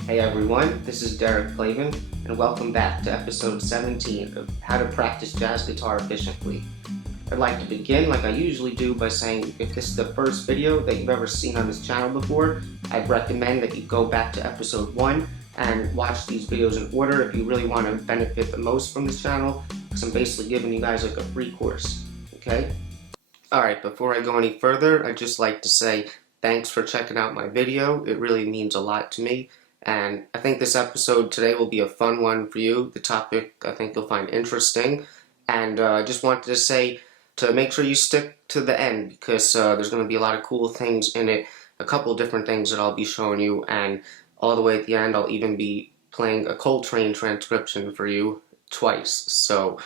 Hey everyone, this is Derek Clavin, and welcome back to episode 17 of How to Practice Jazz Guitar Efficiently. I'd like to begin like I usually do by saying if this is the first video that you've ever seen on this channel before, I'd recommend that you go back to episode 1 and watch these videos in order if you really want to benefit the most from this channel, because I'm basically giving you guys like a free course, okay? Alright, before I go any further, I'd just like to say thanks for checking out my video. It really means a lot to me. And I think this episode today will be a fun one for you. The topic I think you'll find interesting. And I just wanted to say to make sure you stick to the end because there's going to be a lot of cool things in it. A couple different things that I'll be showing you. And all the way at the end I'll even be playing a Coltrane transcription for you twice. So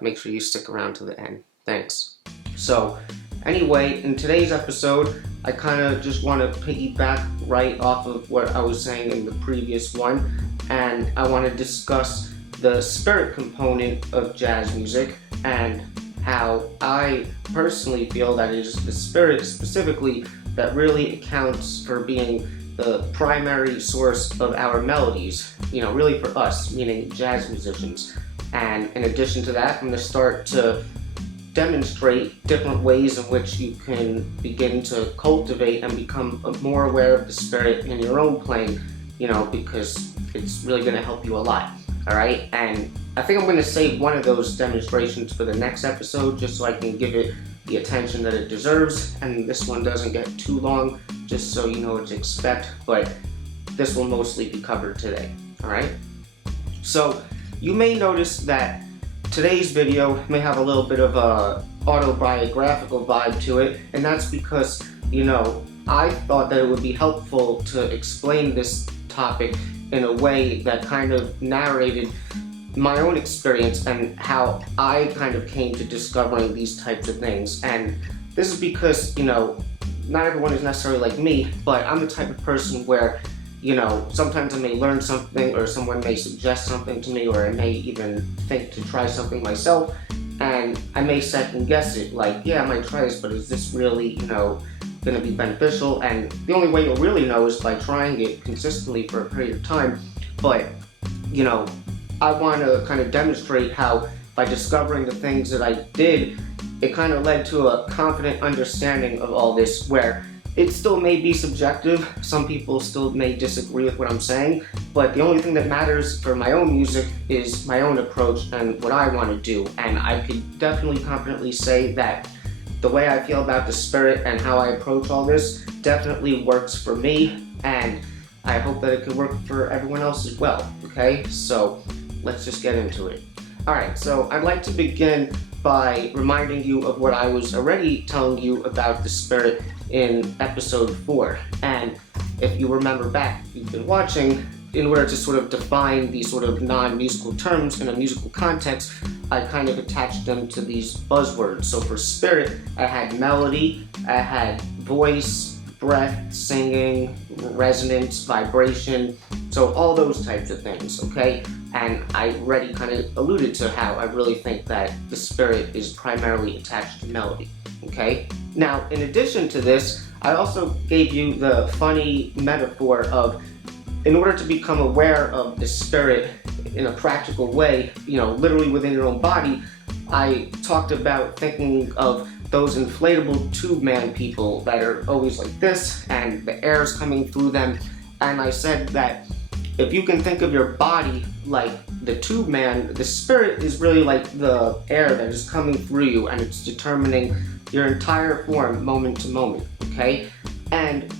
make sure you stick around to the end. Thanks. So anyway, in today's episode, I kind of just want to piggyback right off of what I was saying in the previous one, and I want to discuss the spirit component of jazz music and how I personally feel that it is the spirit specifically that really accounts for being the primary source of our melodies, really for us, meaning jazz musicians. And in addition to that, I'm going to start to demonstrate different ways in which you can begin to cultivate and become more aware of the spirit in your own playing, because it's really going to help you a lot. Alright, and I think I'm going to save one of those demonstrations for the next episode just so I can give it the attention that it deserves, and this one doesn't get too long, just so you know what to expect, but this will mostly be covered today. Alright, so you may notice that today's video may have a little bit of a autobiographical vibe to it, and that's because, I thought that it would be helpful to explain this topic in a way that kind of narrated my own experience and how I kind of came to discovering these types of things. And this is because, not everyone is necessarily like me, but I'm the type of person where sometimes I may learn something or someone may suggest something to me, or I may even think to try something myself, and I may second guess it, like, yeah, I might try this, but is this really, going to be beneficial? And the only way you'll really know is by trying it consistently for a period of time. But, I want to kind of demonstrate how by discovering the things that I did, it kind of led to a confident understanding of all this, where it still may be subjective, some people still may disagree with what I'm saying, but the only thing that matters for my own music is my own approach and what I want to do. And I could definitely confidently say that the way I feel about the spirit and how I approach all this definitely works for me, and I hope that it could work for everyone else as well, okay? So let's just get into it. Alright, so I'd like to begin by reminding you of what I was already telling you about the spirit in episode 4. And if you remember back, if you've been watching, in order to sort of define these sort of non-musical terms in a musical context, I kind of attached them to these buzzwords. So for spirit, I had melody, I had voice, breath, singing, resonance, vibration, so all those types of things, okay? And I already kind of alluded to how I really think that the spirit is primarily attached to melody, okay? Now, in addition to this, I also gave you the funny metaphor of, in order to become aware of the spirit in a practical way, literally within your own body, I talked about thinking of those inflatable tube man people that are always like this, and the air is coming through them, and I said that if you can think of your body like the tube man, the spirit is really like the air that is coming through you, and it's determining your entire form moment to moment, okay? And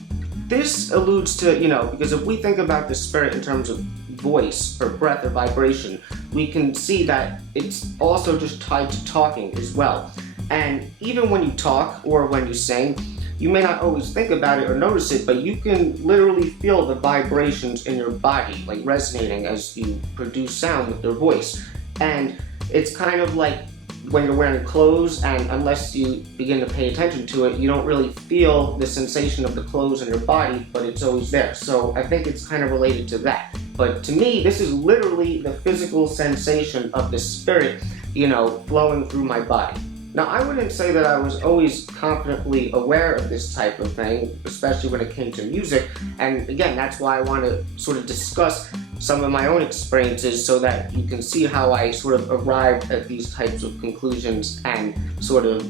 this alludes to, because if we think about the spirit in terms of voice or breath or vibration, we can see that it's also just tied to talking as well. And even when you talk or when you sing, you may not always think about it or notice it, but you can literally feel the vibrations in your body, like resonating as you produce sound with your voice. And it's kind of like when you're wearing clothes, and unless you begin to pay attention to it, you don't really feel the sensation of the clothes in your body, but it's always there. So I think it's kind of related to that. But to me, this is literally the physical sensation of the spirit, flowing through my body. Now, I wouldn't say that I was always confidently aware of this type of thing, especially when it came to music, and again, that's why I want to sort of discuss some of my own experiences so that you can see how I sort of arrived at these types of conclusions and sort of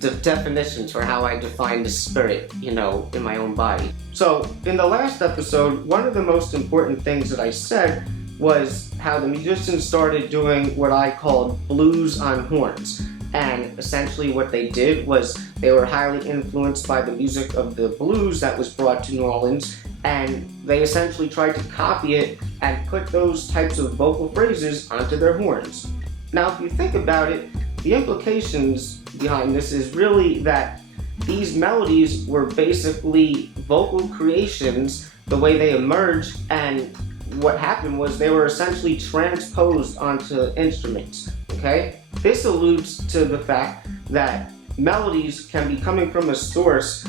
the definitions for how I define the spirit, in my own body. So, in the last episode, one of the most important things that I said was how the musicians started doing what I called blues on horns. And essentially what they did was they were highly influenced by the music of the blues that was brought to New Orleans, and they essentially tried to copy it and put those types of vocal phrases onto their horns. Now, if you think about it, the implications behind this is really that these melodies were basically vocal creations the way they emerged, and what happened was they were essentially transposed onto instruments, okay? This alludes to the fact that melodies can be coming from a source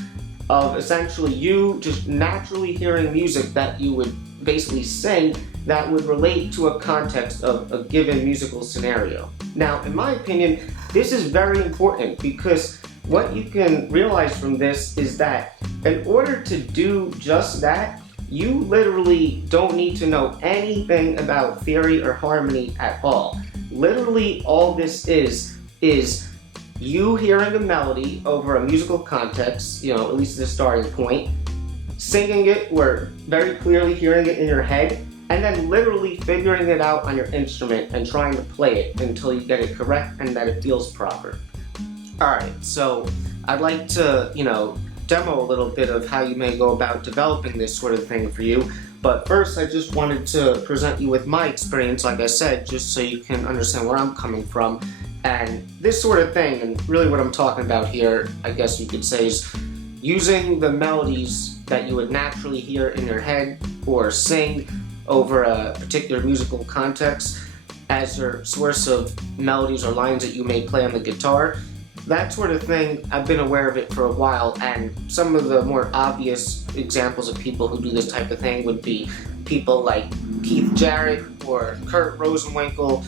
of essentially you just naturally hearing music that you would basically sing that would relate to a context of a given musical scenario. Now, in my opinion, this is very important because what you can realize from this is that in order to do just that, you literally don't need to know anything about theory or harmony at all. Literally, all this is you hearing a melody over a musical context, at least the starting point, singing it or very clearly hearing it in your head, and then literally figuring it out on your instrument and trying to play it until you get it correct and that it feels proper. Alright, so I'd like to, demo a little bit of how you may go about developing this sort of thing for you. But first, I just wanted to present you with my experience, like I said, just so you can understand where I'm coming from. And this sort of thing, and really what I'm talking about here, I guess you could say, is using the melodies that you would naturally hear in your head or sing over a particular musical context as your source of melodies or lines that you may play on the guitar. That sort of thing, I've been aware of it for a while, and some of the more obvious examples of people who do this type of thing would be people like Keith Jarrett or Kurt Rosenwinkel,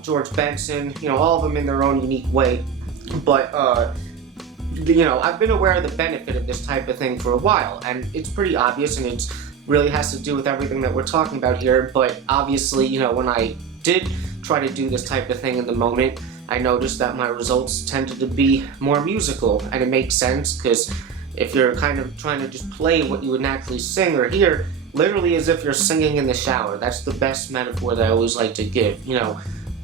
George Benson, all of them in their own unique way. But, I've been aware of the benefit of this type of thing for a while, and it's pretty obvious, and it really has to do with everything that we're talking about here. But obviously, when I did try to do this type of thing in the moment, I noticed that my results tended to be more musical, and it makes sense because if you're kind of trying to just play what you would naturally sing or hear, literally as if you're singing in the shower. That's the best metaphor that I always like to give.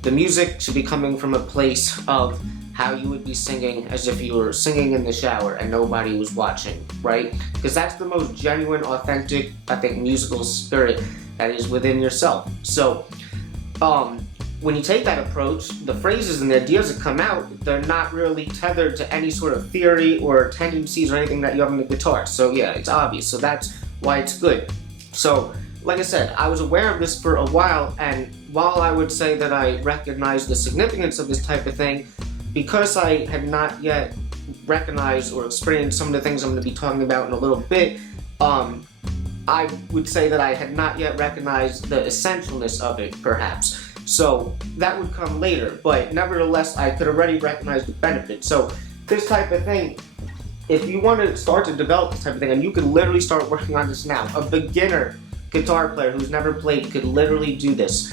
The music should be coming from a place of how you would be singing as if you were singing in the shower and nobody was watching, right? Because that's the most genuine, authentic, I think, musical spirit that is within yourself. So, when you take that approach, the phrases and the ideas that come out, they're not really tethered to any sort of theory or tendencies or anything that you have on the guitar. So yeah, it's obvious. So that's why it's good. So, like I said, I was aware of this for a while, and while I would say that I recognized the significance of this type of thing, because I had not yet recognized or experienced some of the things I'm going to be talking about in a little bit, I would say that I had not yet recognized the essentialness of it, perhaps. So that would come later, but nevertheless, I could already recognize the benefit. So this type of thing, if you want to start to develop this type of thing, and you could literally start working on this now, a beginner guitar player who's never played could literally do this.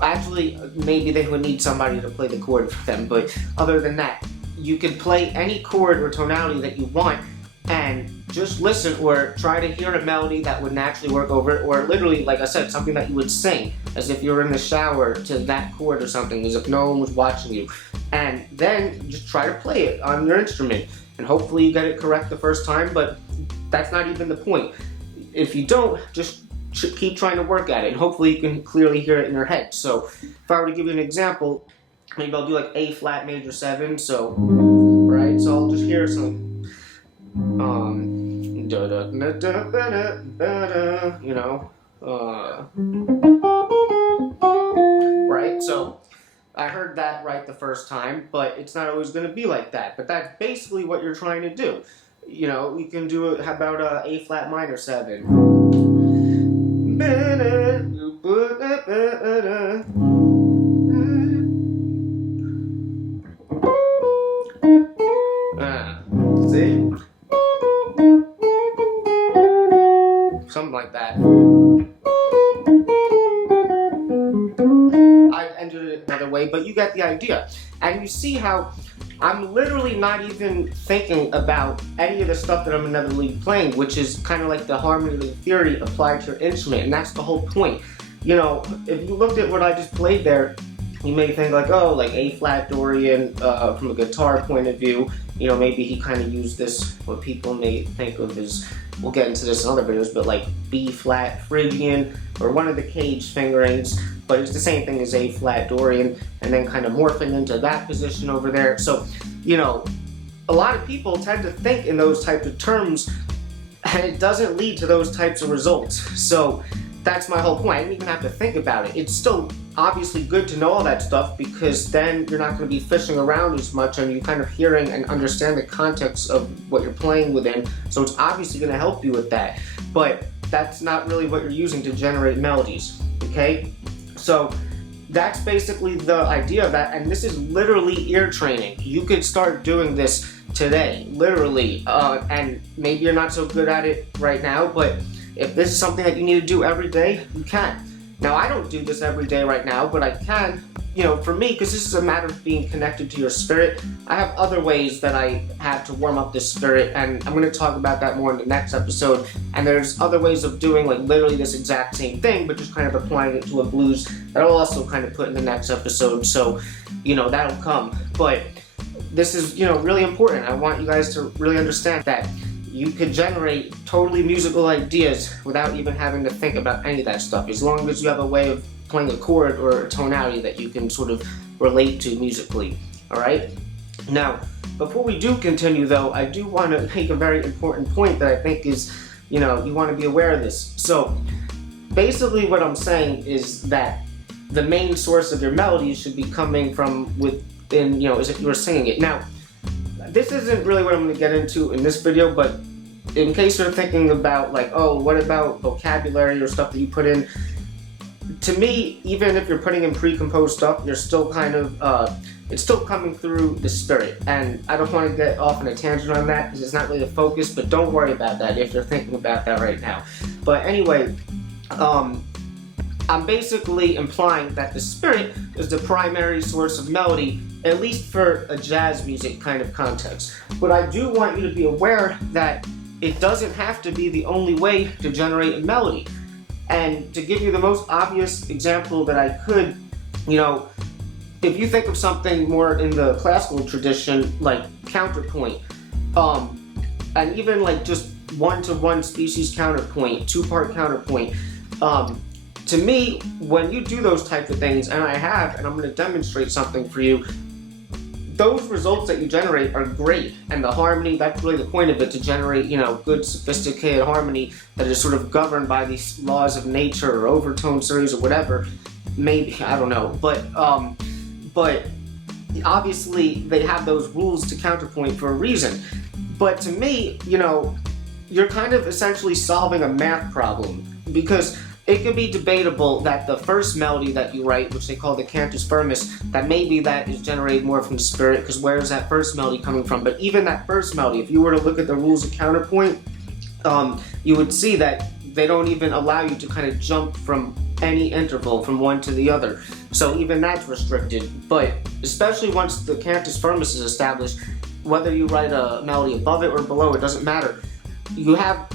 Actually, maybe they would need somebody to play the chord for them, but other than that, you could play any chord or tonality that you want and just listen or try to hear a melody that would naturally work over it, or literally, like I said, something that you would sing as if you were in the shower to that chord or something, as if no one was watching you. And then just try to play it on your instrument, and hopefully you get it correct the first time, but that's not even the point. If you don't, just keep trying to work at it, and hopefully you can clearly hear it in your head. So if I were to give you an example, maybe I'll do like A flat major 7, so, right, so I'll just hear something. Right, so I heard that right the first time, but it's not always going to be like that. But that's basically what you're trying to do. You can do it. How about A flat minor 7? I ended it another way, but you get the idea. And you see how I'm literally not even thinking about any of the stuff that I'm inevitably playing, which is kind of like the harmony theory applied to your instrument, and that's the whole point. You know, if you looked at what I just played there, you may think like, oh, like A-flat Dorian from a guitar point of view. You know, maybe he kind of used this, what people may think of as, we'll get into this in other videos, but like B-flat Phrygian, or one of the cage fingerings, but it's the same thing as A-flat Dorian, and then kind of morphing into that position over there. So, you know, a lot of people tend to think in those types of terms, and it doesn't lead to those types of results. So that's my whole point. I didn't even have to think about it. It's still obviously good to know all that stuff, because then you're not going to be fishing around as much, and you're kind of hearing and understand the context of what you're playing within. So it's obviously going to help you with that. But that's not really what you're using to generate melodies, okay? So that's basically the idea of that, and this is literally ear training. You could start doing this today, literally, and maybe you're not so good at it right now, but if this is something that you need to do every day, you can. Now, I don't do this every day right now, but I can, you know, for me, because this is a matter of being connected to your spirit. I have other ways that I have to warm up this spirit, and I'm going to talk about that more in the next episode. And there's other ways of doing like literally this exact same thing, but just kind of applying it to a blues that I'll also kind of put in the next episode. So, you know, that'll come. But this is, you know, really important. I want you guys to really understand that you could generate totally musical ideas without even having to think about any of that stuff, as long as you have a way of playing a chord or a tonality that you can sort of relate to musically. All right? Now, before we do continue though, I do want to make a very important point that I think is, you know, you want to be aware of this. So basically what I'm saying is that the main source of your melodies should be coming from within, you know, as if you were singing it. Now, this isn't really what I'm going to get into in this video, but in case you're thinking about like, oh, what about vocabulary or stuff that you put in? To me, even if you're putting in pre-composed stuff, you're still kind of, it's still coming through the spirit. And I don't want to get off on a tangent on that, because it's not really the focus, but don't worry about that if you're thinking about that right now. But anyway, I'm basically implying that the spirit is the primary source of melody, at least for a jazz music kind of context. But I do want you to be aware that it doesn't have to be the only way to generate a melody. And to give you the most obvious example that I could, you know, if you think of something more in the classical tradition, like counterpoint, and even like just one-to-one species counterpoint, two-part counterpoint, to me, when you do those types of things, and I have, and I'm going to demonstrate something for you, those results that you generate are great, and the harmony, that's really the point of it, to generate, you know, good sophisticated harmony that is sort of governed by these laws of nature or overtone series or whatever, maybe, I don't know, but obviously they have those rules to counterpoint for a reason. But to me, you know, you're kind of essentially solving a math problem, because it could be debatable that the first melody that you write, which they call the cantus firmus, that maybe that is generated more from the spirit, because where is that first melody coming from? But even that first melody, if you were to look at the rules of counterpoint, you would see that they don't even allow you to kind of jump from any interval from one to the other. So even that's restricted. But especially once the cantus firmus is established, whether you write a melody above it or below, it doesn't matter. You have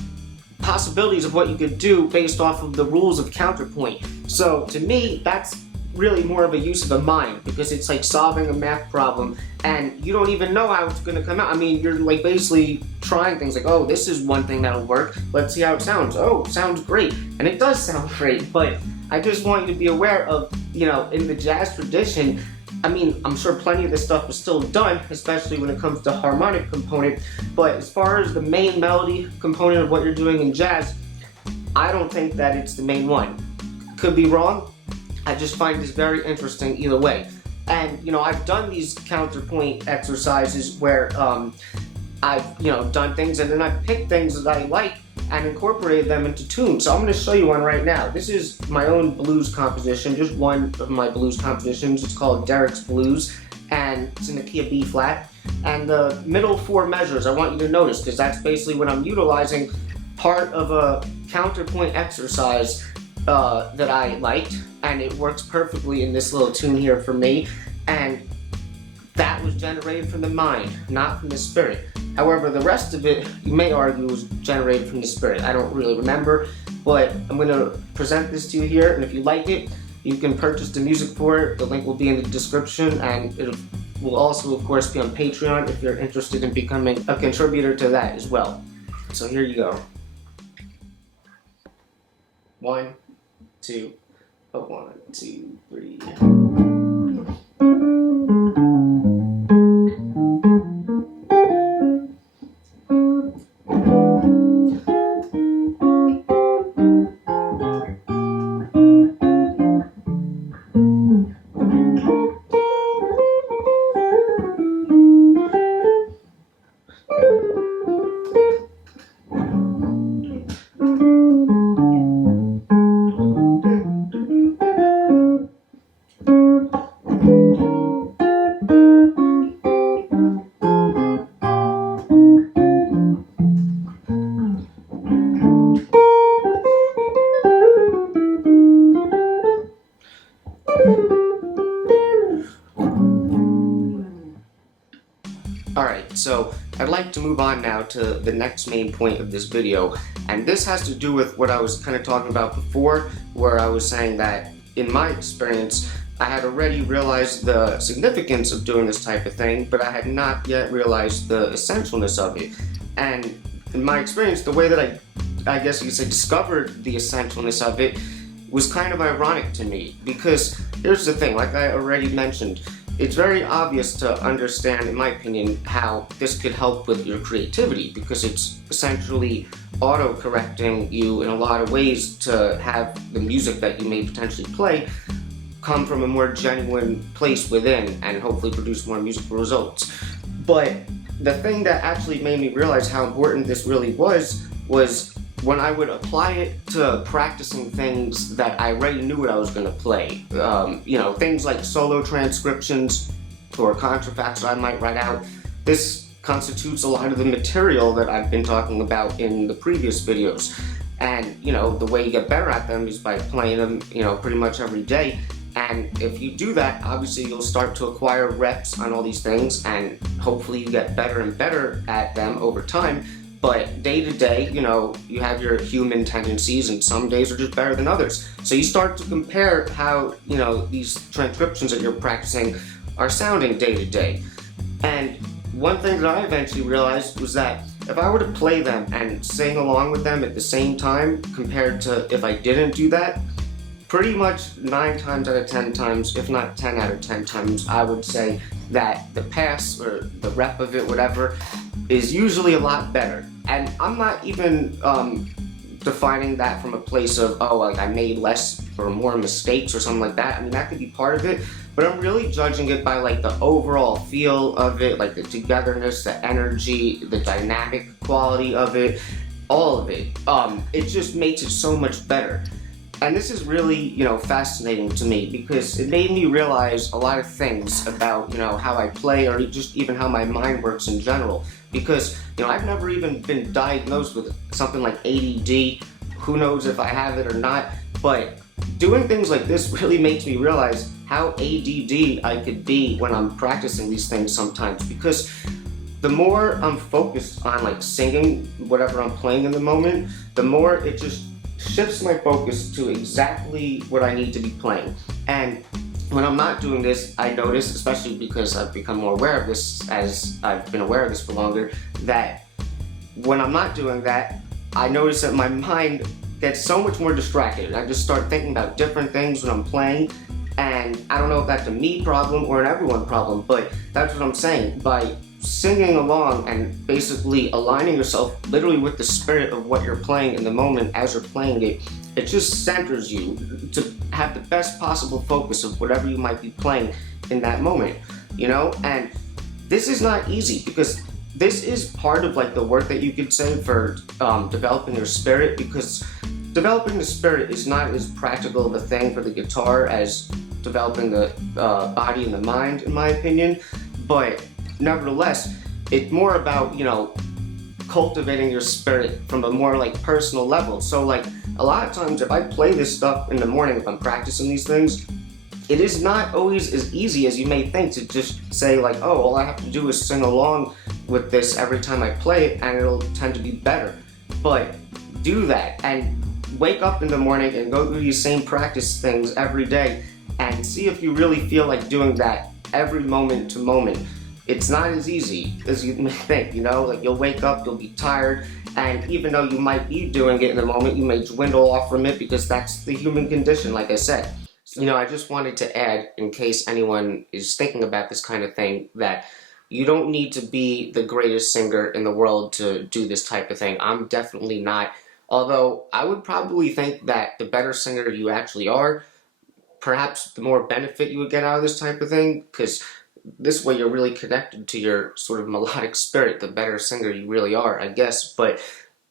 possibilities of what you could do based off of the rules of counterpoint. So to me, that's really more of a use of the mind, because it's like solving a math problem and you don't even know how it's going to come out. I mean, you're like basically trying things like, oh, this is one thing that'll work, let's see how it sounds. Oh, sounds great. And it does sound great, but I just want you to be aware of, you know, in the jazz tradition, I mean, I'm sure plenty of this stuff is still done, especially when it comes to harmonic component, but as far as the main melody component of what you're doing in jazz, I don't think that it's the main one. Could be wrong. I just find this very interesting either way. And, you know, I've done these counterpoint exercises where I've, you know, done things and then I've picked things that I like and incorporated them into tunes. So I'm going to show you one right now. This is my own blues composition, just one of my blues compositions. It's called Derek's Blues, and it's in the key of B flat. And the middle four measures I want you to notice, because that's basically when I'm utilizing part of a counterpoint exercise that I liked, and it works perfectly in this little tune here for me, and that was generated from the mind, not from the spirit. However, the rest of it, you may argue, was generated from the spirit. I don't really remember, but I'm going to present this to you here, and if you like it, you can purchase the music for it. The link will be in the description, and it will also, of course, be on Patreon if you're interested in becoming a contributor to that as well. So here you go. 1, 2, 1, 2, 3. Alright, so I'd like to move on now to the next main point of this video, and this has to do with what I was kind of talking about before, where I was saying that in my experience I had already realized the significance of doing this type of thing, but I had not yet realized the essentialness of it. And in my experience, the way that I guess you could say discovered the essentialness of it was kind of ironic to me, because here's the thing, like I already mentioned, it's very obvious to understand, in my opinion, how this could help with your creativity, because it's essentially auto-correcting you in a lot of ways to have the music that you may potentially play come from a more genuine place within and hopefully produce more musical results. But the thing that actually made me realize how important this really was when I would apply it to practicing things that I already knew what I was going to play. You know, things like solo transcriptions or contrafacts that I might write out. This constitutes a lot of the material that I've been talking about in the previous videos. And, you know, the way you get better at them is by playing them, you know, pretty much every day. And if you do that, obviously you'll start to acquire reps on all these things, and hopefully you get better and better at them over time. But day to day, you know, you have your human tendencies, and some days are just better than others. So you start to compare how, you know, these transcriptions that you're practicing are sounding day to day. And one thing that I eventually realized was that if I were to play them and sing along with them at the same time compared to if I didn't do that, pretty much 9 times out of 10 times, if not 10 out of 10 times, I would say that the pass or the rep of it, whatever, is usually a lot better. And I'm not even defining that from a place of, oh, like I made less or more mistakes or something like that. I mean, that could be part of it, but I'm really judging it by like the overall feel of it, like the togetherness, the energy, the dynamic quality of it, all of it. It just makes it so much better. And this is really, you know, fascinating to me, because it made me realize a lot of things about, you know, how I play, or just even how my mind works in general. Because, you know, I've never even been diagnosed with something like ADD. Who knows if I have it or not, but doing things like this really makes me realize how ADD I could be when I'm practicing these things sometimes. Because the more I'm focused on like singing whatever I'm playing in the moment, the more it just shifts my focus to exactly what I need to be playing. And when I'm not doing this, I notice, especially because I've become more aware of this as I've been aware of this for longer, that when I'm not doing that, I notice that my mind gets so much more distracted. I just start thinking about different things when I'm playing, and I don't know if that's a me problem or an everyone problem, but that's what I'm saying. By singing along and basically aligning yourself literally with the spirit of what you're playing in the moment as you're playing it, it just centers you to have the best possible focus of whatever you might be playing in that moment, you know? And this is not easy, because this is part of like the work that you could say for developing your spirit, because developing the spirit is not as practical of a thing for the guitar as developing the body and the mind, in my opinion. But nevertheless, it's more about, you know, cultivating your spirit from a more like personal level. So like a lot of times if I play this stuff in the morning, if I'm practicing these things, it is not always as easy as you may think to just say like, oh, all I have to do is sing along with this every time I play it and it'll tend to be better. But do that and wake up in the morning and go through these same practice things every day and see if you really feel like doing that every moment to moment. It's not as easy as you may think, you know, like you'll wake up, you'll be tired, and even though you might be doing it in the moment, you may dwindle off from it because that's the human condition, like I said. You know, I just wanted to add, in case anyone is thinking about this kind of thing, that you don't need to be the greatest singer in the world to do this type of thing. I'm definitely not. Although I would probably think that the better singer you actually are, perhaps the more benefit you would get out of this type of thing, because this way you're really connected to your sort of melodic spirit, the better singer you really are, I guess. But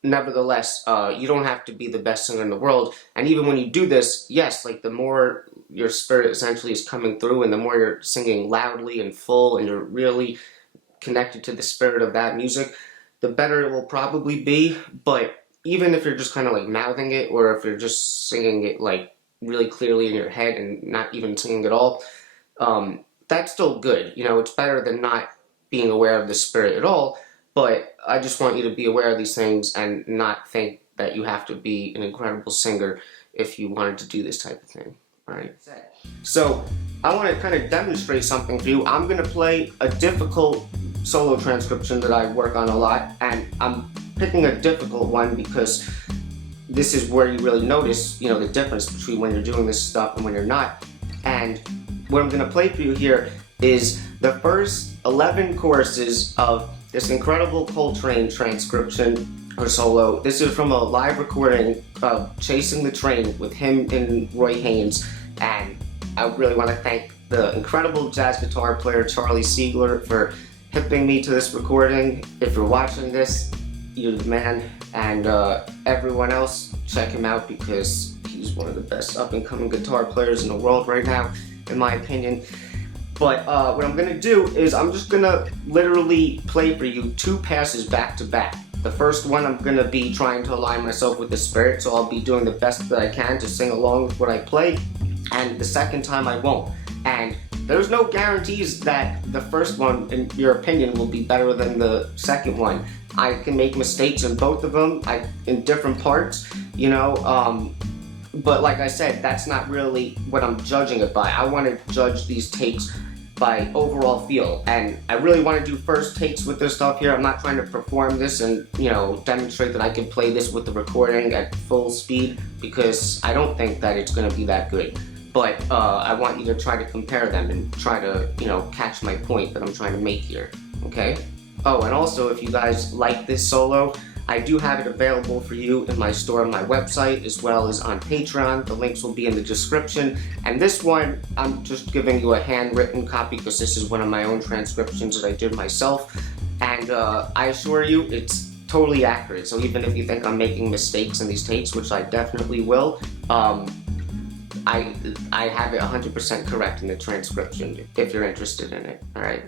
nevertheless, you don't have to be the best singer in the world. And even when you do this, yes, like the more your spirit essentially is coming through and the more you're singing loudly and full and you're really connected to the spirit of that music, the better it will probably be. But even if you're just kind of like mouthing it, or if you're just singing it like really clearly in your head and not even singing at all, that's still good. You know, it's better than not being aware of the spirit at all. But I just want you to be aware of these things and not think that you have to be an incredible singer if you wanted to do this type of thing. All right. So I want to kind of demonstrate something for you. I'm going to play a difficult solo transcription that I work on a lot, and I'm picking a difficult one because this is where you really notice, you know, the difference between when you're doing this stuff and when you're not. And what I'm going to play for you here is the first 11 choruses of this incredible Coltrane transcription or solo. This is from a live recording of Chasing the Train with him and Roy Haynes. And I really want to thank the incredible jazz guitar player Charlie Siegler for hipping me to this recording. If you're watching this, you're the man. And everyone else, check him out because he's one of the best up-and-coming guitar players in the world right now, in my opinion. But what I'm gonna do is I'm just gonna literally play for you 2 passes back to back. The first one I'm gonna be trying to align myself with the spirit, so I'll be doing the best that I can to sing along with what I play, and the second time I won't. And there's no guarantees that the first one, in your opinion, will be better than the second one. I can make mistakes in both of them, in different parts, you know, but like I said, that's not really what I'm judging it by. I want to judge these takes by overall feel, and I really want to do first takes with this stuff here. I'm not trying to perform this and, you know, demonstrate that I can play this with the recording at full speed, because I don't think that it's going to be that good. But I want you to try to compare them and try to, you know, catch my point that I'm trying to make here, okay? Oh, and also, if you guys like this solo, I do have it available for you in my store on my website, as well as on Patreon. The links will be in the description. And this one, I'm just giving you a handwritten copy because this is one of my own transcriptions that I did myself. And I assure you, it's totally accurate. So even if you think I'm making mistakes in these takes, which I definitely will, I have it 100% correct in the transcription if you're interested in it, all right?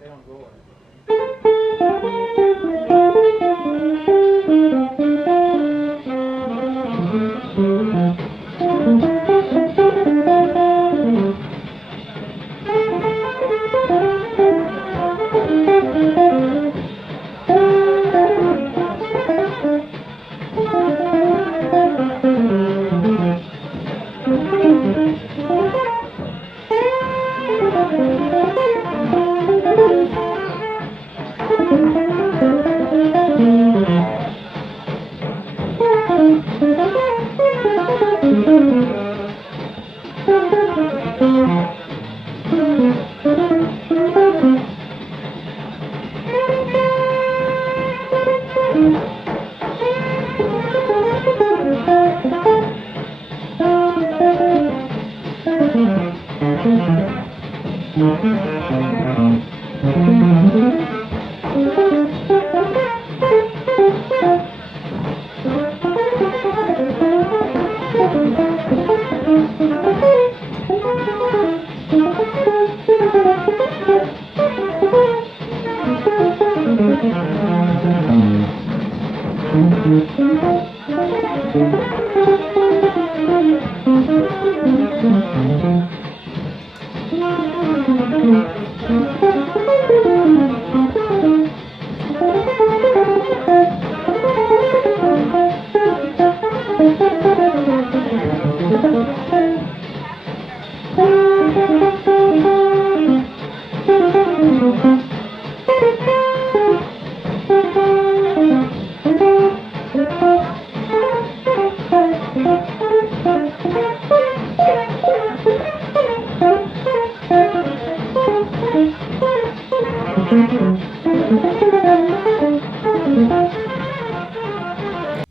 They don't go away.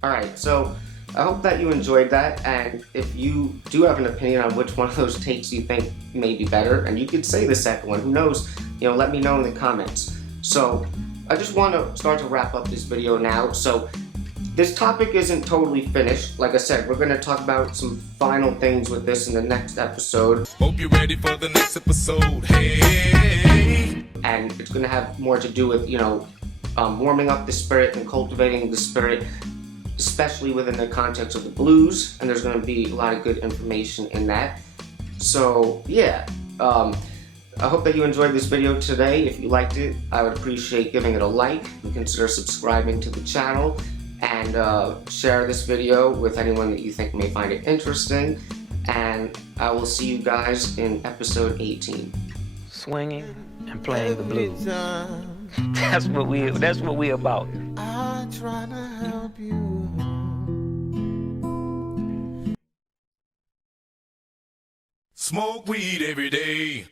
Alright, so I hope that you enjoyed that, and if you do have an opinion on which one of those takes you think may be better, and you could say the second one, who knows, let me know in the comments. So, I just want to start to wrap up this video now. So, this topic isn't totally finished. Like I said, we're going to talk about some final things with this in the next episode. Hope you're ready for the next episode. Hey! And it's going to have more to do with, warming up the spirit and cultivating the spirit, especially within the context of the blues, and there's going to be a lot of good information in that. So yeah, I hope that you enjoyed this video today. If you liked it, I would appreciate giving it a like, and consider subscribing to the channel, and share this video with anyone that you think may find it interesting, and I will see you guys in episode 18. Swinging and playing the blues. That's what we about. I try to help you. Smoke weed every day.